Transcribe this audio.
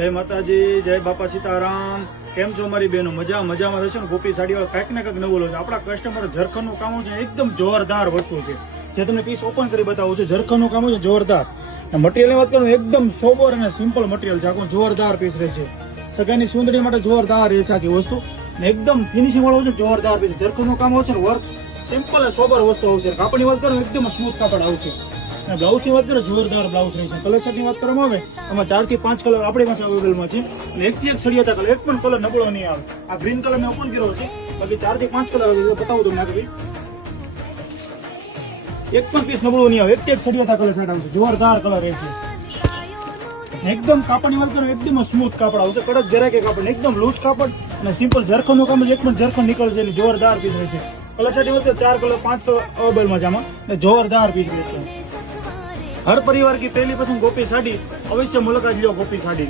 જય માતાજી, જય બાપા સીતારામ। કેમ છો મારી બહેનો? મજામાં થશે ને? ગોપી સાડી વાળા કંઈક ને કંઈક નવું લો છે। આપણા કસ્ટમર ઝરખંડનું કામ છે, એકદમ જોરદાર વસ્તુ છે, જે તમને પીસ ઓપન કરી બતાવું છું। ઝરખંડનું કામ છે જોરદાર। મટીરિયલની વાત કરું, એકદમ સોબર અને સિમ્પલ મટીરિયલ છે, આખું જોરદાર પીસ રહેશે। સગાઈની સુંદરી માટે જોરદાર રહેશે આખી વસ્તુ, ને એકદમ ફિનિશિંગ વાળું છે, જોરદાર પીસ। ઝરખંડનું કામ આવશે ને, વર્ક સિમ્પલ અને સોબર વસ્તુ આવશે। કાપડની વાત કરું, એકદમ સ્મૂથ કાપડ આવશે। બ્લાઉઝ ની વાત કરીએ, જોરદાર બ્લાઉઝ રહેશે। કલર સેટ ની વાત કરવામાં આવે, આમાં 4 થી 5 કલર આપણી પાસે અવેલેબલમાં છે, અને 1 થી 1 સળિયાતા કલર, એક પણ કલર નબળો નહીં આવે। આ ગ્રીન કલર મેં ઓપન કર્યો છે, બાકી 4 થી 5 કલર આવે છે। બતાવું તમને આ પીસ, એક પણ પીસ નબળો નહીં આવે, 1 થી 1 સળિયાતા કલર સેટ આવશે, જોરદાર કલર રહેશે। એકદમ કાપડની વાત કરું, એકદમ સ્મૂથ કાપડ આવશે, કડક જરાય કે કાપડ, એકદમ લૂઝ કાપડ અને સિમ્પલ ઝરખંડનું કામ છે, એક પણ ઝરખંડ નીકળશે નહીં, જોરદાર પીસ રહેશે। કલર સેટ ની વાત 4 કલર 5 કલર અવેલેબલમાં છે આમાં, ને જોરદાર પીસ રહેશે। हर परिवार की पहली पसंद गोपी साड़ी, अवश्य मुलाकात लो गोपी साड़ी।